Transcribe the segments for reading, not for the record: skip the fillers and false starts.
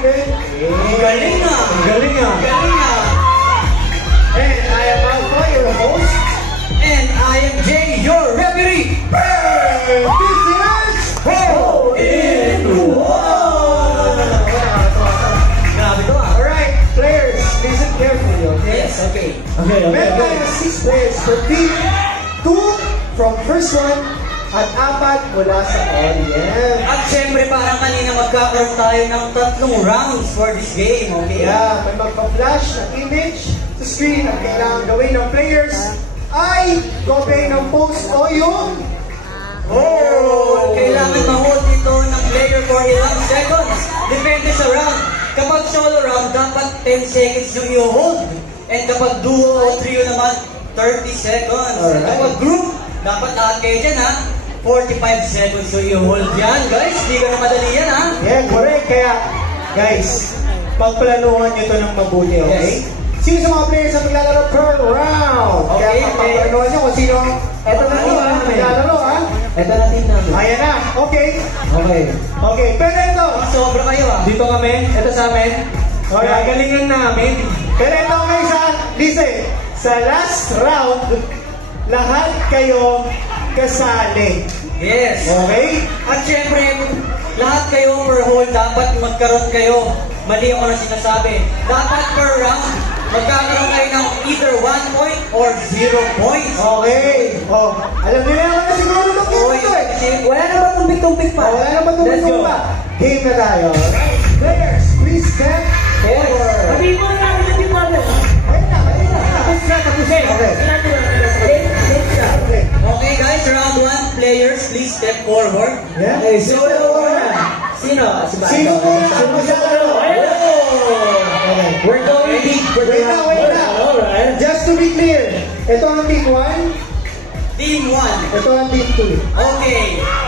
Galing nga. Galing nga. Galing nga. And I am Alpha, your host. And I am Jay, your referee. This is Hole in One. Grabe to ah. Alright, players, listen carefully, okay? Yes, okay. Meron tayo 6 players per team. 2 from first one at 4 mula sa audience. At syempre parang kanina magkakaroon tayo ng 3 rounds for this game, okay? Yeah, may magpa-flash na image sa screen at kailangan gawin ng players ay copy ng post o yung Kailangan ma-hold ito ng player for ilang seconds. Depende sa round. Kapag solo round, dapat 10 seconds yung i-hold. And kapag duo o trio naman, 30 seconds. Alright. Kapag group, dapat lahat kayo dyan ha. 45 seconds yung i-hold yan, guys. Di ka na madali yan ha. Yeah, correct. Kaya, guys, pagplanuhan nyo ito ng mabuti, okay? Yes. Sino sa mga players ang maglalaro per round? Okay, Kaya pagplanuhan nyo kung sino Ito na team namin. maglalaro, ha? Ito na team namin. Ayan na, okay. Okay. Okay, pero ito. Sobra kayo ha. Dito kami, ito sa amin. Okay, galingan namin. Pero ito guys ha, listen. Sa last round, lahat kayo kasali. Yes. Okay? At syempre, lahat kayo per hole, dapat magkaroon kayo. Mali ako na sinasabi. Dapat per round, magkakaroon kayo ng either 1 point or 0 points. Okay. Oh, alam nila ako na siguro itong game ito eh. Kasi wala na ba tumpik-tumpik pa? Wala naman Let's tumutong go. pa. Game na tayo. Players, please step forward. Sabihin mo na namin sa team namin. Ayun na, ayun na. Tapos na, tapos na. Okay. Okay. Okay guys, round 1, players, please step forward. Yeah. Okay, solo na. Sino? Si Bato. Sino po? Sino po siya? Okay. We're going deep for the Wait na, wait na. Alright. Just to be clear, ito ang team 1, Team 1. ito ang team 2. Okay.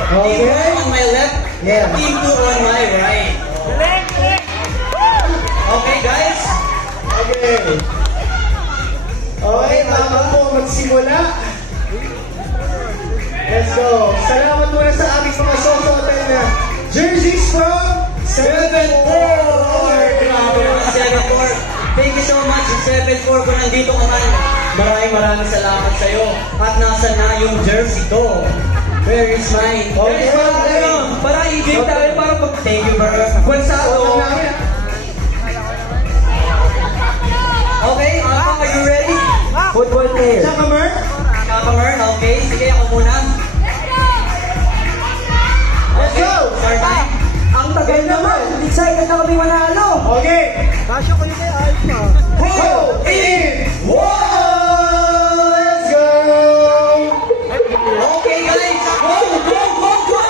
Okay. Team 1 on my left. Yeah. Team 2 on my right. Okay guys. Okay. Okay, tama po magsimula. Let's go. Salamat muna sa aming mga susuotan na jerseys from 7-4. Grabe naman, 7-4. Thank you so much, 7-4. Kung nandito ka man, maraming salamat sa'yo. At nasa na yung jersey ko. Where is mine? Okay, para i-game tayo, para thank you very much. Gonzalo. Okay, are you ready? Football player. Sakamer? Kakamern, okay. Sige, ako muna. Let's go! Start time. Ang tagal naman. Excited na kami manalo. Okay. Kasyo ko nito Alpha. Hole in one! Let's go! Okay, guys. Go, go, go, go!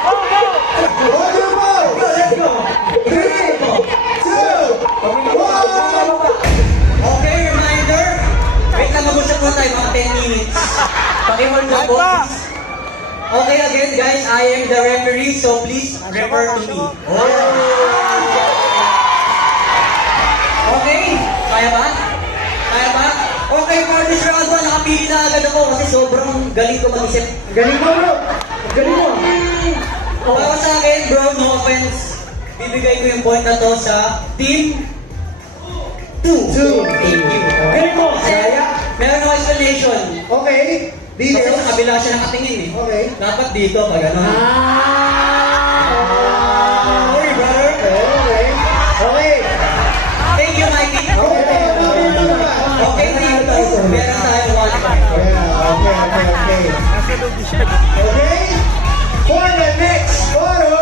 Hold your ball! Let's go. 3, 2, 1! Okay, reminder. Wait lang, mag-usap mo tayo mga 10 minutes. Paki-hold na po. Okay, again, guys, I am the referee, so please refer to me. Okay, kaya ba? Kaya ba? Okay, for this round 1, nakapili na agad ako kasi sobrang galing ko mag-isip. Galing mo bro! Galing mo! Para sa akin, bro, no offense, bibigay ko yung point na to sa team 2. Thank you. Galing mo! Kaya, meron ako explanation. Okay. Kasi Dito. sa kabila siya nakatingin eh. Okay. Dapat dito, pag ano. Sorry, brother. Okay. Okay. Thank you, Mikey. Okay. Okay, team 2. Meron tayong 1 point. Yeah, okay. Okay? For the next photo,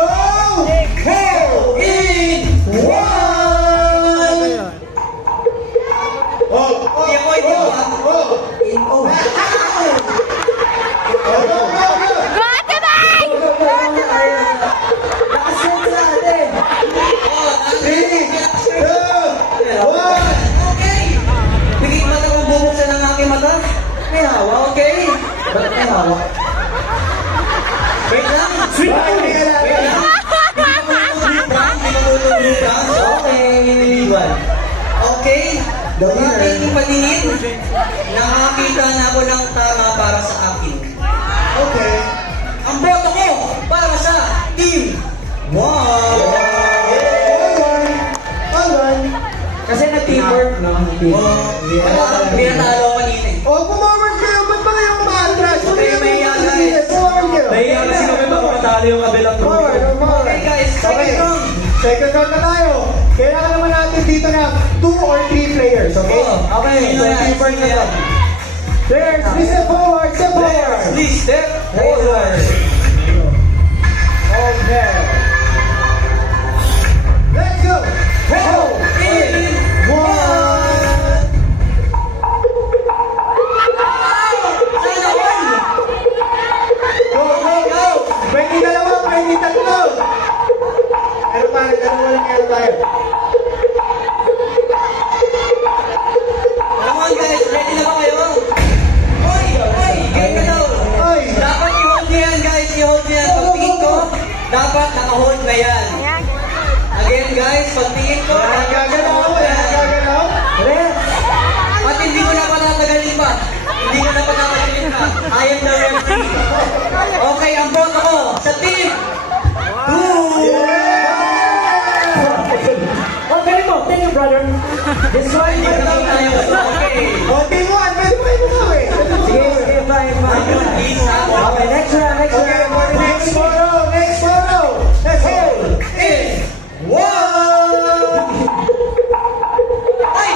hole in one! Oh, Hindi ako, hindi ako. oh, oh. Go, go, go, go! Three, two, one! Okay. Pigit mata kung bubuksan ang aking mata. May hawa, okay? Ba't may hawa? Wait lang. Wait lang. Hindi ko tulong group round. Okay. Okay. Ang ating paningin, nakakita na ako ng tama para sa akin. Okay. Ang boto ko para sa team Wow! Kasi nag-teamwork, no? May natalo kanina eh. O, pumawag kayo. Ba't ba kayo umaatras? Okay, may yan, guys. Pumawag kayo. Nahiya kasi kami makakatalo yung kabilang Forward, forward. Okay guys, second round. Second round na tayo. Kailangan naman natin dito na 2 or 3 players, okay? Okay, So, teamwork na to. Players, please step forward, step forward. Please step forward. Okay. Let's go. Go! In! 1. Sana one! Go, go, go. Pwede dalawa, pwede tatlo. Pero parang dalawa lang kaya tayo. Come on guys, ready na ba kayo? Oy! Oy! Game na daw! Oy. Dapat i-hold niya yan guys, i-hold niya yan. Pagtingin ko, dapat naka-hold na yan. Again guys, pagtingin ko, Nagagalaw, nagagalaw. at hindi ko na patatagalin pa. Hindi ko na patatagalin pa. I am the referee. Okay, ang boto ko sa team 2! Oh, galing mo. Thank you, brother. This one, Hindi ko na tayo. Okay. O, team 1, pwede mo eh. Sige, sige, fine, fine. Please ha. Okay, next round, next Okay, round. for the next photo, next photo. Let's go. In! One! Ay!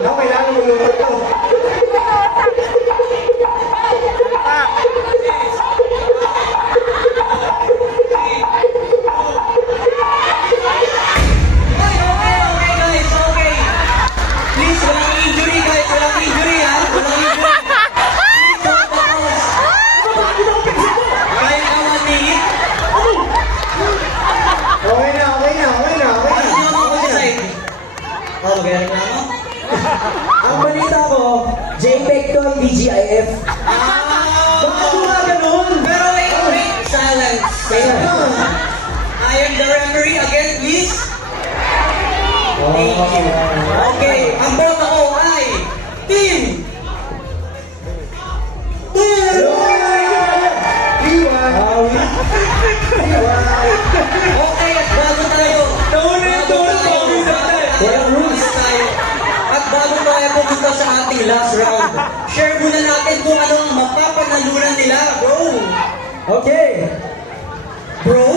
Now, kailangan mo lumot to. Okay guys, okay. Please, walang injury guys, walang injury ha. Walang injury. Please, don't pause. Kaya ka 1 minute. Okay na, okay na, okay na, okay Ano na. naman ako decide? Oh, kaya na ano? Ang balita ko, JPEG to, hindi GIF. Bakit mo nga ganun? Pero wait, silence. I am the referee again, please. Thank you. Okay, ang boto ko ay team 2! Iwan. Okay, at bago tayo. Walang rules tayo. At bago tayo pumunta sa ating last round, share muna natin kung ano ang mapapanalunan nila, bro. Okay. Bro?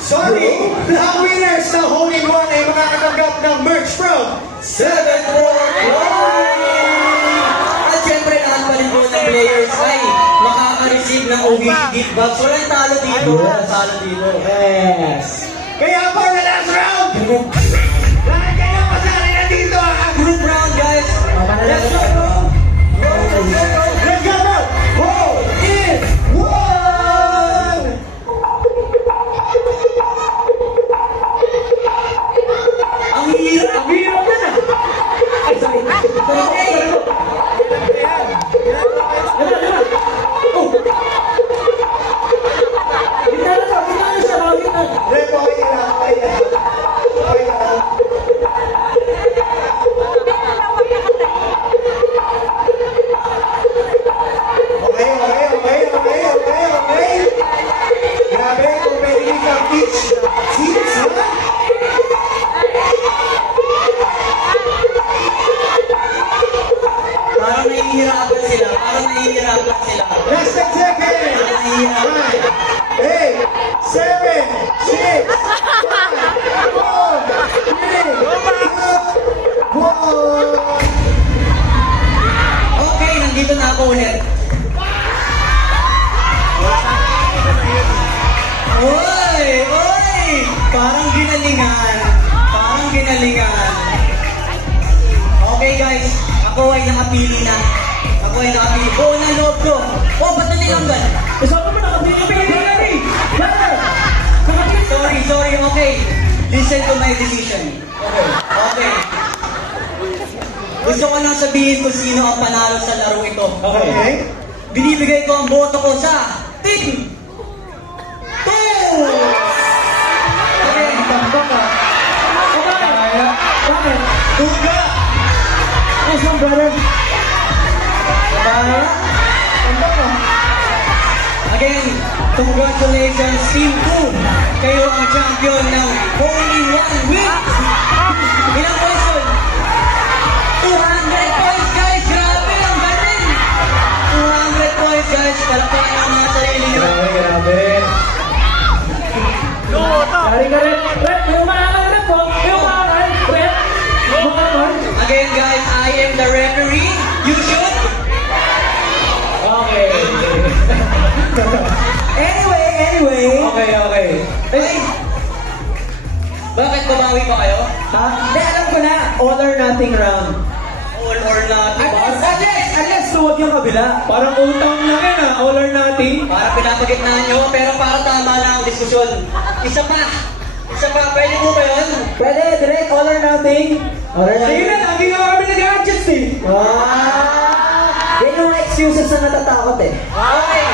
Sorry, ang winners na hole-in-one ay makakatanggap ng merch from 7-4 At syempre, lahat pa rin po ng players ay makaka-receive ng OVC gift box. Walang talo dito. Walang talo dito. Yes. Kaya for the last round, lahat kayo pasali na dito ang Group round, guys. Let's go. Let's go now! Hole in one! Ang hirap. Ang hirap na na. Ay, sorry. Okay. Diba? Oh. Gitna na to, gitna na siya, mga gitna. Repo, okay na, okay na. Okay na. Okay. Grabe, kung pwede kang each seats, ha? Parang nahihirapan sila. Less than seconds! 9, 8, 7, 6, 5, 4, 3, 2, 1. Okay, nandito na ako ulit. Oy! Oy! Parang ginalingan. Okay guys, ako ay nakapili na. Buo na loob ko. Oh, ba't na nilanggan? Isang naman, nakapili na rin. Sorry, okay. Listen to my decision. Okay. Gusto ko lang sabihin kung sino ang panalo sa laro ito. Okay. Binibigay ko ang boto ko sa Team 2! Okay. Bakit? Tuga! Yes, my brother. Again, congratulations Team 2! champion ng only 1 week. Ilang points yun? 200 points, guys! Grabe, ang galing! 200 points, guys! Palakpakan ang mga sarili nyo. Grabe. Galing ka rin. Rep, yung marangal rep po. Yung marangal. Rep. Yung marangal. Again, guys, I am the referee. You should. Okay. Anyway. Okay. Ay! Bakit babawi pa kayo? Ha? Hindi, alam ko na. All or nothing round. All or nothing. Unless tuwag yung kabila. Parang utang na yan all or nothing. Para pinapagitnaan nyo, pero para tama na ang diskusyon. Isa pa, pwede mo ba yun? Pwede, direct, all or nothing. All or Sige nothing. na, lagi nga kami nag-adjust eh. Yan yung mga excuses na natatakot eh. Okay.